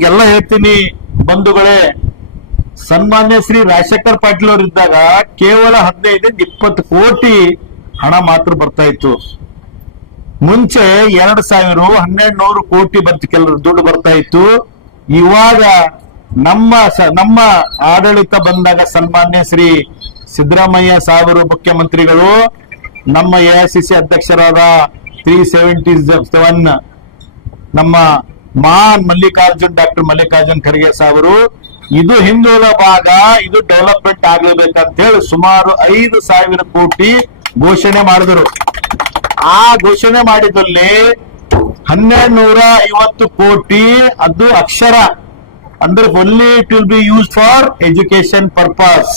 ನಿಮ್ಗೆಲ್ಲ ಹೇಳ್ತೀನಿ. ಬಂಧುಗಳೇ, ಸನ್ಮಾನ್ಯ ಶ್ರೀ ರಾಜಶೇಖರ್ ಪಾಟೀಲ್ ಅವರು ಇದ್ದಾಗ ಕೇವಲ ಹದಿನೈದರಿಂದ ಇಪ್ಪತ್ತು ಕೋಟಿ ಹಣ ಮಾತ್ರ ಬರ್ತಾ ಇತ್ತು. ಮುಂಚೆ ಎರಡು ಸಾವಿರ, ಹನ್ನೆರಡು ನೂರು ಕೋಟಿ ಬರ್ತ ಕೆಲವು ದುಡ್ಡು ಬರ್ತಾ ಇತ್ತು. ಇವಾಗ ನಮ್ಮ ನಮ್ಮ ಆಡಳಿತ ಬಂದಾಗ ಸನ್ಮಾನ್ಯ ಶ್ರೀ ಸಿದ್ದರಾಮಯ್ಯ ಸಾಹೇಬರು ಮುಖ್ಯಮಂತ್ರಿಗಳು, ನಮ್ಮ ಎಐಸಿಸಿ ಅಧ್ಯಕ್ಷರಾದ ತ್ರೀ ಸೆವೆಂಟಿ ಸೆವೆನ್, ನಮ್ಮ ಮಹಾನ್ ಮಲ್ಲಿಕಾರ್ಜುನ್, ಡಾಕ್ಟರ್ ಮಲ್ಲಿಕಾರ್ಜುನ್ ಖರ್ಗೆ ಸಾಹೇಬರು ಇದು ಹಿಂದುಳಿದ ಭಾಗ, ಇದು ಡೆವಲಪ್ಮೆಂಟ್ ಆಗ್ಲೇಬೇಕಂತ ಹೇಳಿ ಸುಮಾರು ಐದು ಸಾವಿರ ಕೋಟಿ ಘೋಷಣೆ ಮಾಡಿದರು. ಆ ಘೋಷಣೆ ಮಾಡಿದಲ್ಲಿ ಹನ್ನೆರಡು ನೂರ ಐವತ್ತು ಕೋಟಿ ಅದು ಅಕ್ಷರ. ಅಂದ್ರೆ only it will be use for education purpose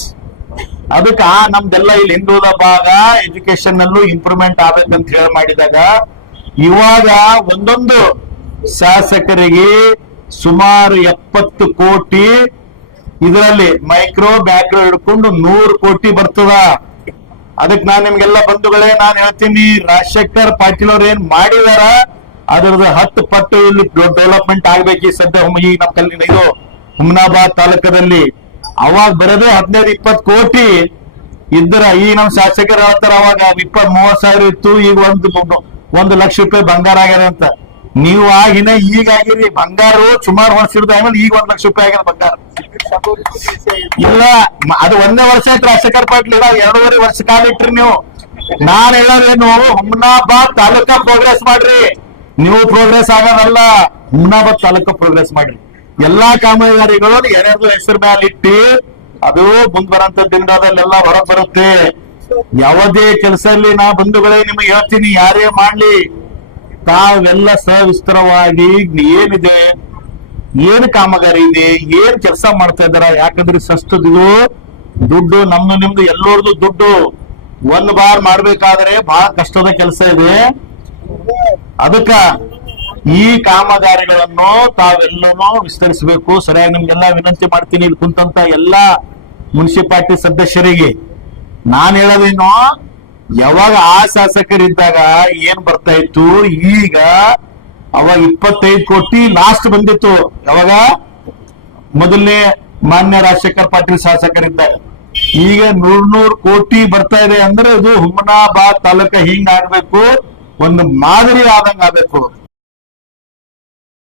ಅದಕ್ಕೆ ಆ ನಮ್ದೆಲ್ಲ ಇಲ್ಲಿ ಹಿಂದುಳಿದ ಭಾಗ ಎಜುಕೇಶನ್ ನಲ್ಲೂ ಇಂಪ್ರೂವ್ಮೆಂಟ್ ಆಗ್ಬೇಕಂತ ಹೇಳಿ ಮಾಡಿದಾಗ ಇವಾಗ ಒಂದೊಂದು ಶಾಸಕರಿಗೆ ಸುಮಾರು ಎಪ್ಪತ್ತು ಕೋಟಿ ಇದರಲ್ಲಿ ಮೈಕ್ರೋ ಬ್ಯಾಕ್ರೋ ಹಿಡ್ಕೊಂಡು ನೂರು ಕೋಟಿ ಬರ್ತದ. ಅದಕ್ಕೆ ನಾನು ನಿಮ್ಗೆಲ್ಲ ಬಂಧುಗಳೇ, ನಾನು ಹೇಳ್ತೀನಿ, ರಾಜಶೇಖರ್ ಪಾಟೀಲ್ ಅವ್ರು ಏನ್ ಮಾಡಿದಾರ, ಅದ್ರದ್ದು ಹತ್ತು ಪಟ್ಟು ಇಲ್ಲಿ ಡೆವಲಪ್ಮೆಂಟ್ ಆಗ್ಬೇಕು ಈ ಸದ್ಯ ಈ ನಮ್ಮ ಕಲ್ಲಿ ಇದು ಹುಮ್ನಾಬಾದ್ ತಾಲೂಕದಲ್ಲಿ ಅವಾಗ ಬರೋದೇ ಹದಿನೈದು, ಇಪ್ಪತ್ತು ಕೋಟಿ. ಇದ್ರ ಈ ನಮ್ಮ ಶಾಸಕರು ಹೇಳ್ತಾರ ಅವಾಗ ಇಪ್ಪತ್ ಮೂವತ್ ಸಾವಿರ ಇತ್ತು, ಈಗ ಒಂದು ಒಂದು ಲಕ್ಷ ರೂಪಾಯಿ ಬಂಗಾರ ಆಗ್ಯದ ಅಂತ. ನೀವು ಆಗಿನ ಈಗ ಆಗಿರಿ ಬಂಗಾರ ಸುಮಾರು ವರ್ಷ ಇರ್ದ ಆಮೇಲೆ ಈಗ ಒಂದ್ ಲಕ್ಷ ರೂಪಾಯಿ ಆಗ್ಯದ ಬಂಗಾರ. ಇಲ್ಲ ಅದು ಒಂದೇ ವರ್ಷ ಆಯ್ತು ರಾಜಶೇಖರ್ ಪಾಟೀಲ್ ಎರಡೂವರೆ ವರ್ಷ ಕಾಲ ಇಟ್ರಿ ನೀವು. ನಾನ್ ಹೇಳೋದೇನು, ಹುಮ್ನಾಬಾದ್ ತಾಲೂಕ ಪ್ರೋಗ್ರೆಸ್ ಮಾಡ್ರಿ. ನೀವು ಪ್ರೋಗ್ರೆಸ್ ಆಗೋದಲ್ಲ ಹುಮ್ನಾಬಾದ್ ತಾಲೂಕ ಪ್ರೋಗ್ರೆಸ್ ಮಾಡ್ರಿ. ಎಲ್ಲಾ ಕಾಮಗಾರಿಗಳು ಎರಡು ಹೆಸರು ಮೇಲೆ ಇಟ್ಟಿ, ಅದು ಮುಂದ್ ಬರಂತ ದಿನದಲ್ಲೆಲ್ಲ ಹೊರಗ್ ಬರುತ್ತೆ. ಯಾವುದೇ ಕೆಲಸದಲ್ಲಿ ನಾ ಬಂಧುಗಳೇ ನಿಮಗೆ ಹೇಳ್ತೀನಿ, ಯಾರೇ ಮಾಡ್ಲಿ. ತಾವೆಲ್ಲ ಸವಿಸ್ತಾರವಾಗಿ ಏನಿದೆ, ಏನ್ ಕಾಮಗಾರಿ ಇದೆ, ಏನ್ ಕೆಲಸ ಮಾಡ್ತಾ ಇದಾರ ಯಾಕಂದ್ರೆ ಸಸ್ತದಿದು ದುಡ್ಡು, ನಮ್ದು ನಿಮ್ದು ಎಲ್ಲರದು ದುಡ್ಡು. ಒಂದ್ ಬಾರ್ ಮಾಡ್ಬೇಕಾದ್ರೆ ಬಹಳ ಕಷ್ಟದ ಕೆಲಸ ಇದೆ. ಅದಕ್ಕ ಈ ಕಾಮಗಾರಿಗಳನ್ನು ತಾವೆಲ್ಲನೂ ವಿಸ್ತರಿಸಬೇಕು. ಸರಿಯಾಗಿ ನಿಮ್ಗೆಲ್ಲ ವಿನಂತಿ ಮಾಡ್ತೀನಿ. ಇಲ್ಲಿ ಕುಂತಂತ ಎಲ್ಲಾ ಮುನ್ಸಿಪಾಲಿಟಿ ಸದಸ್ಯರಿಗೆ. ನಾನು ಹೇಳೋದೇನು ಯಾವಾಗ ಆ ಶಾಸಕರಿದ್ದಾಗ ಏನ್ ಬರ್ತಾ ಇತ್ತು? ಈಗ ಅವಾಗ ಇಪ್ಪತ್ತೈದು ಕೋಟಿ ಲಾಸ್ಟ್ ಬಂದಿತ್ತು. ಯಾವಾಗ? ಮೊದಲನೇ ಮಾನ್ಯ ರಾಜಶೇಖರ್ ಪಾಟೀಲ್ ಶಾಸಕರಿದ್ದಾಗ. ಈಗ ನೂರ್ ನೂರ್ ಕೋಟಿ ಬರ್ತಾ ಇದೆ ಅಂದ್ರೆ ಅದು ಹುಮನಾಬಾದ್ ತಾಲೂಕ ಹಿಂಗ್ ಆಗ್ಬೇಕು. ಒಂದು ಮಾದರಿ ಆದಂಗ ಆಗ್ಬೇಕು.